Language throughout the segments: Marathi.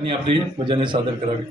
त्यांनी आपली भजने सादर करावी.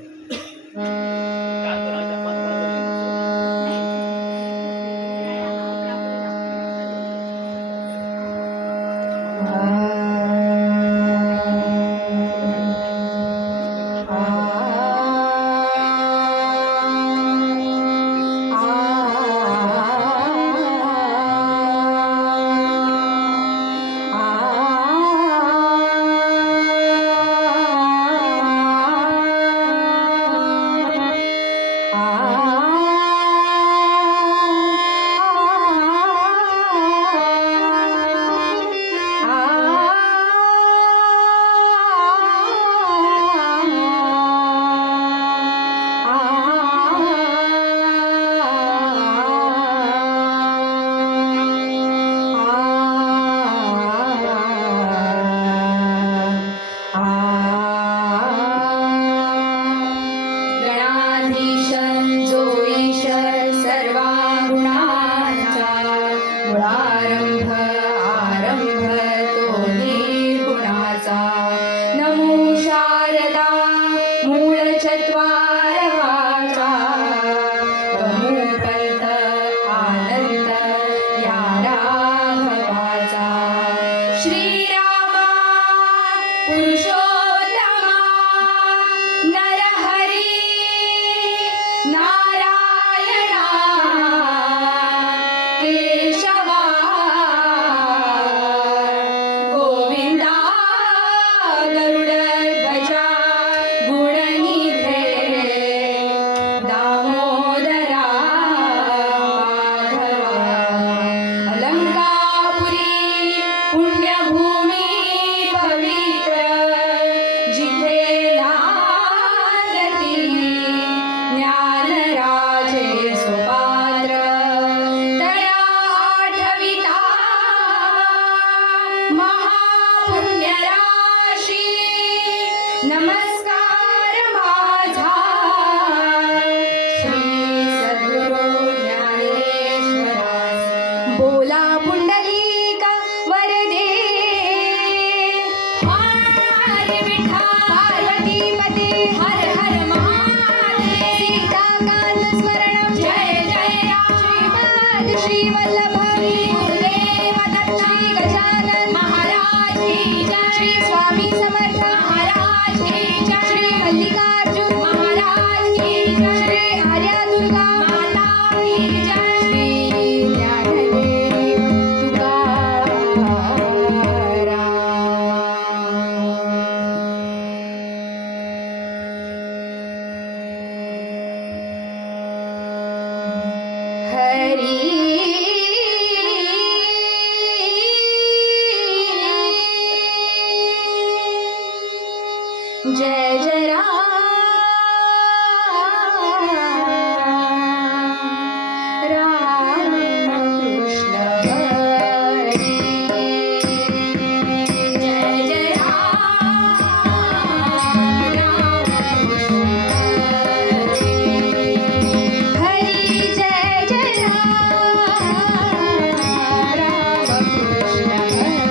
जय जय राम कृष्ण हरी. जय जय राम कृष्ण हरी. जय जय राम कृष्ण हरी.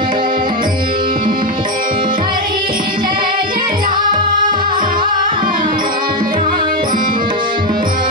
हरी जय जय राम कृष्ण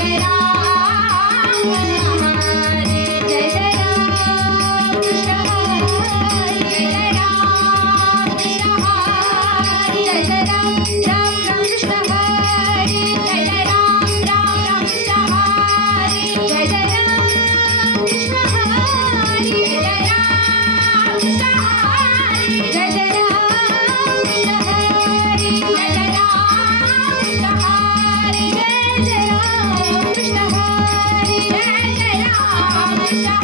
जय राम हरे जय जय राम कृष्ण हरे जय राम कृष्ण हरे जय जय राम राम राम कृष्ण हरे जय जय राम राम राम कृष्ण हरे जय जय राम कृष्ण हरे जय जय राम कृष्ण हरे जय जय राम कृष्ण हरे जय जय राम कृष्ण हरे जय जय राम कृष्ण हरे जय जय राम कृष्ण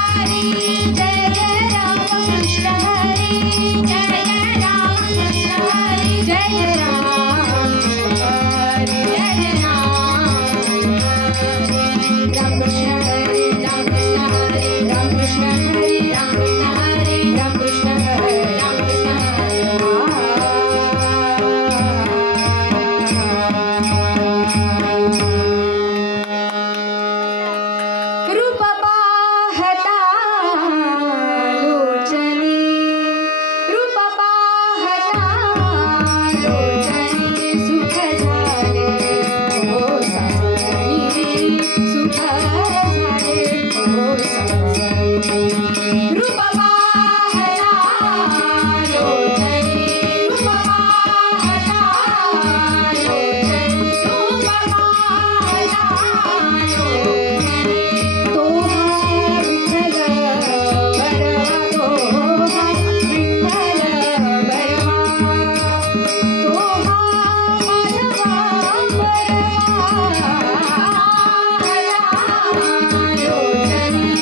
हरे जय जय राम कृष्ण हरे जय जय राम कृष्ण हरे जय जय राम राम कृष्ण हरे राम कृष्ण हरे राम कृष्ण हरे राम कृष्ण हरे राम कृष्ण हरे राम कृष्ण हरे रूप पाहता लोचनी रूप पाहता लोचनी सुख झाले हो सासरी सुख झाले हो सासरी रूप पाहता लोचनी रूप पाहता लोचनी रूप पाहता लोचनी तो हा विठ्ठल बरवा तो हा विठ्ठल बरवा तो हा माधवा बरवा लोचनी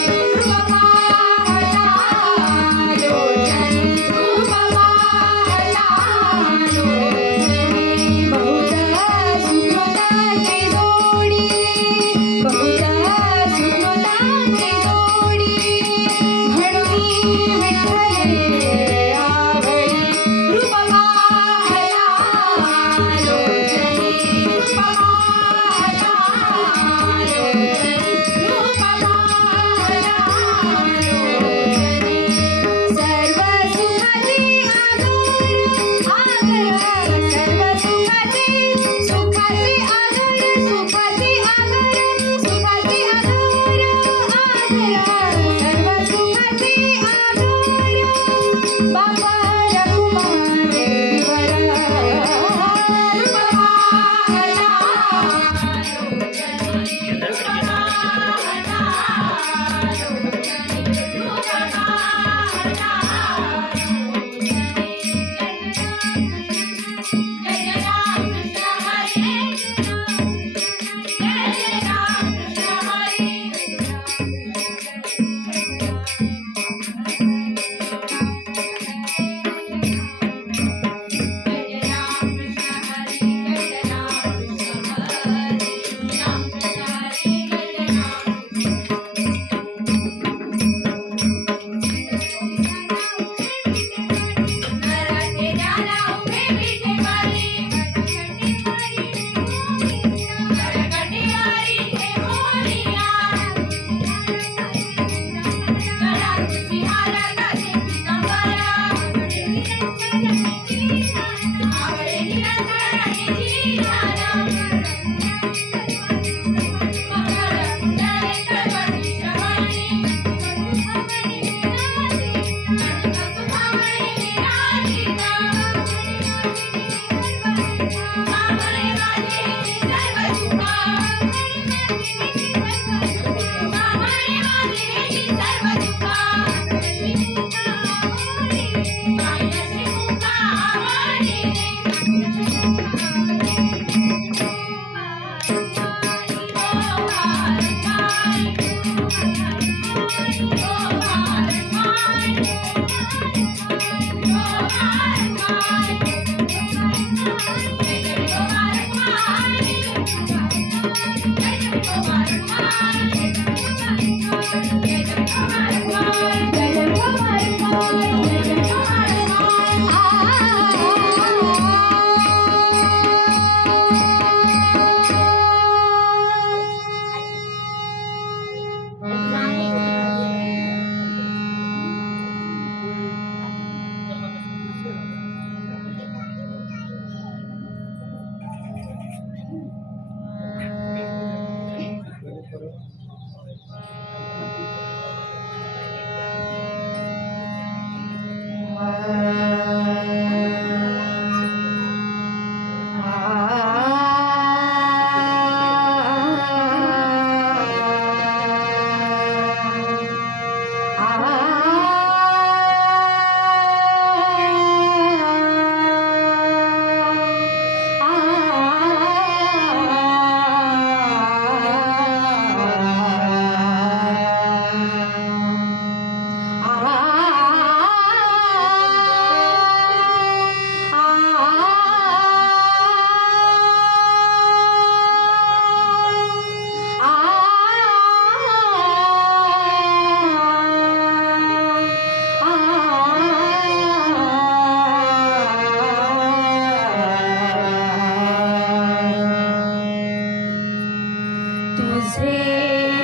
तुझे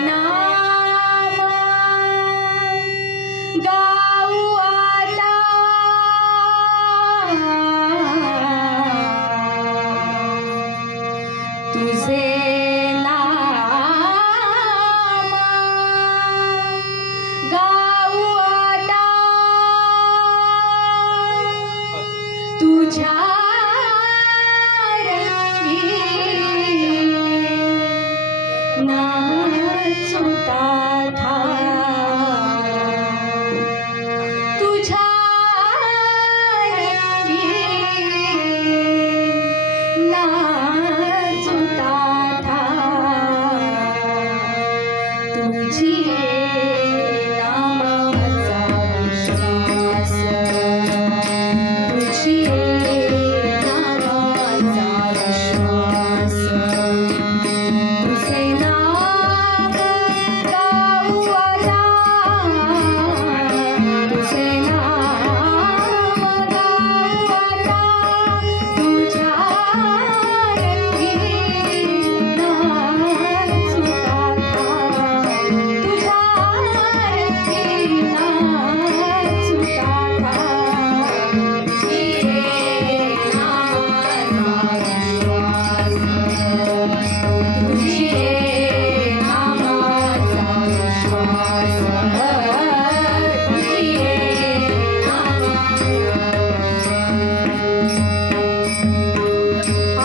नाम गाऊ आता तुझे नाम गाऊ आता तुझ्या नाचुता था तुझ्या नाचुता था तुझी नामाचा विश्वास तुझी नामाचा विश्वास तुझे नाम गाऊ आता तुझे नाम गाऊ आता तुझ्या नाचुता था तुझ्या नाचुता था तुझी नामाचा विश्वास तुझी नामाचा विश्वास तुझी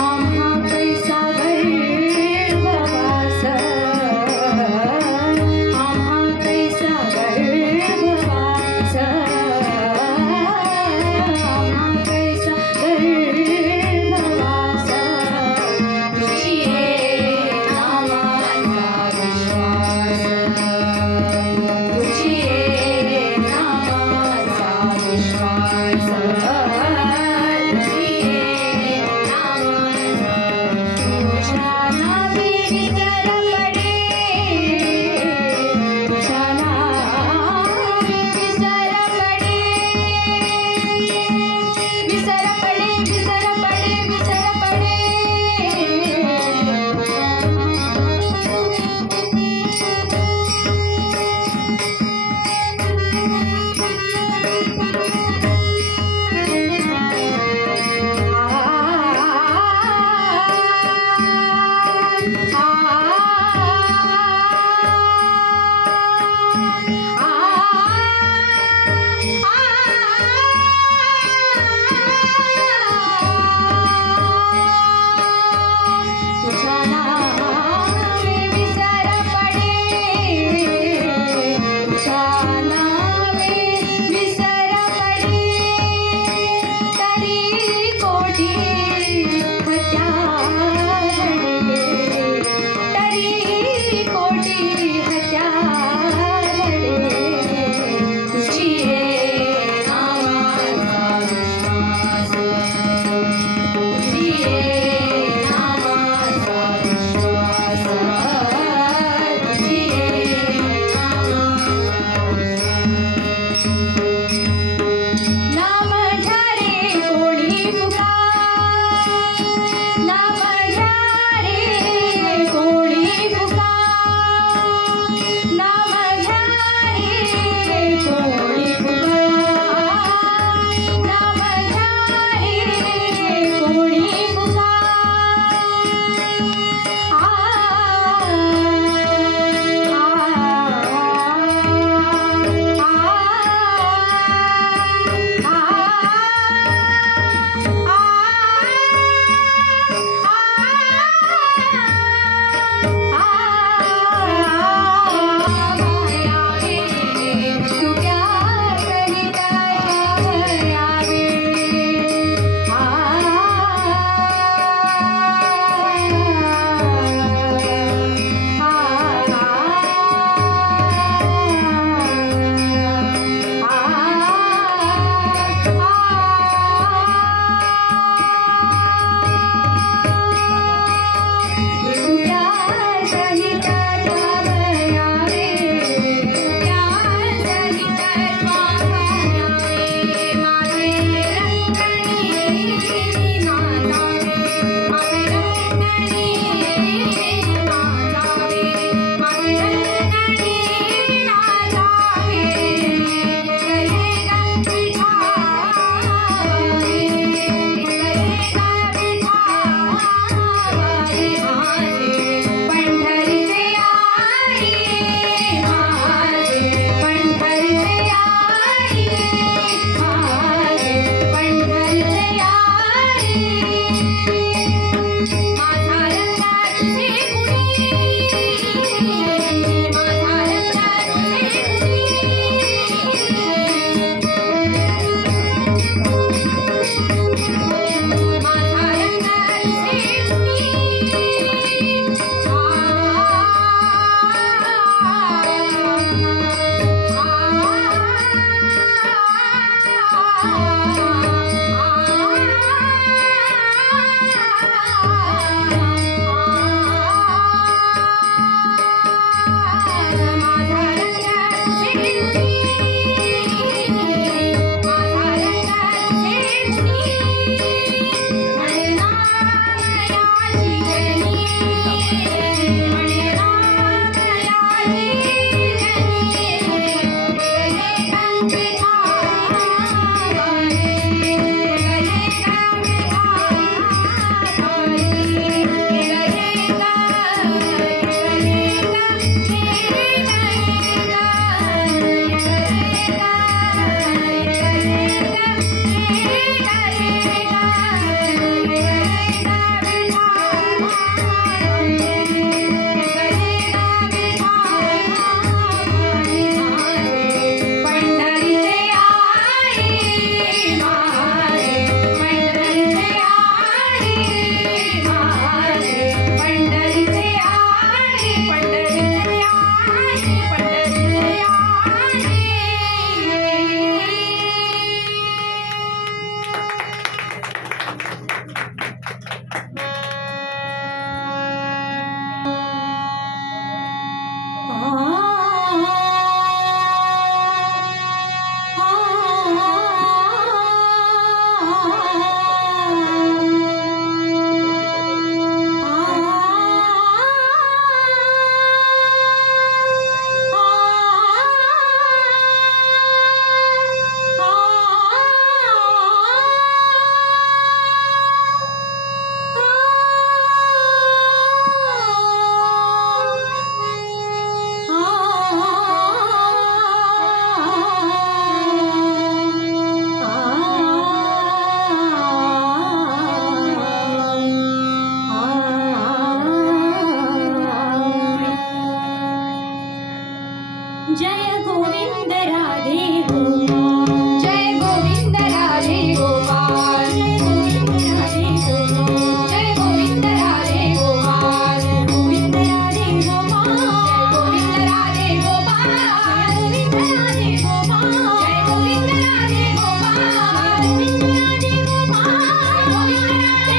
आम्हा कैसा गर्भवास आम्हा कैसा गर्भवास आम्हा कैसा गर्भवास तुझी नामाचा विश्वास तुझी नामाचा विश्वास तुझी तुझ्या नावी विसर पडे तुझ्या नावी विसर पडे विसर पडे विसर पडे विसर पडे तुझ्या नावे विसर पडे तुझ्या नावे विसर पडे तरी कोटी हत्यारडे तरी कोटी हत्यारडे तुझी नामाचा विश्वास तुझी नामाचा विश्वास तुझी नाम घ्या रे कोणी पुकार नाम घ्या रे कोणी पुकार नाम घ्या रे कोणी पुकार नाम घ्या रे कोणी जय गोविंद राधे गोपाल जय गोविंद राधे गोपाल जय गोविंद राधे गोपाल गोविंद राधे गोपाल गोविंद राधे गोपाल गोविंद राधे गोपाल जय गोविंद राधे गोपाल गोविंद राधे गोपाल गोविंद राधे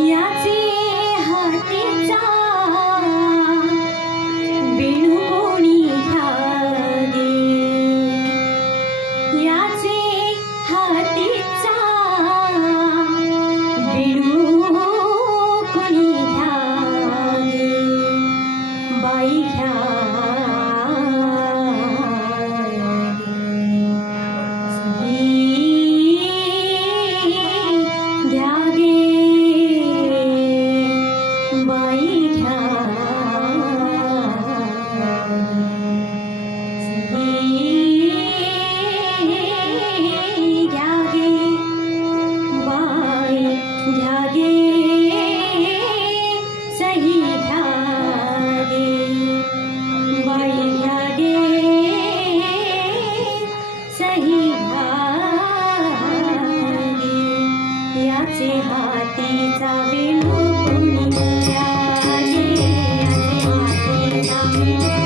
याचे हातीचा वेणू कोणी घ्यावे याचे हातीचा वेणू कोणी घ्यावे बाई घ्यावे बाई घ्यागे बाई घ्यागे सही घ्यागे बाई घ्यागे सही घ्यागे याचे हातीचा वेणू कोणी घ्यागे याचे हातीचा वेणू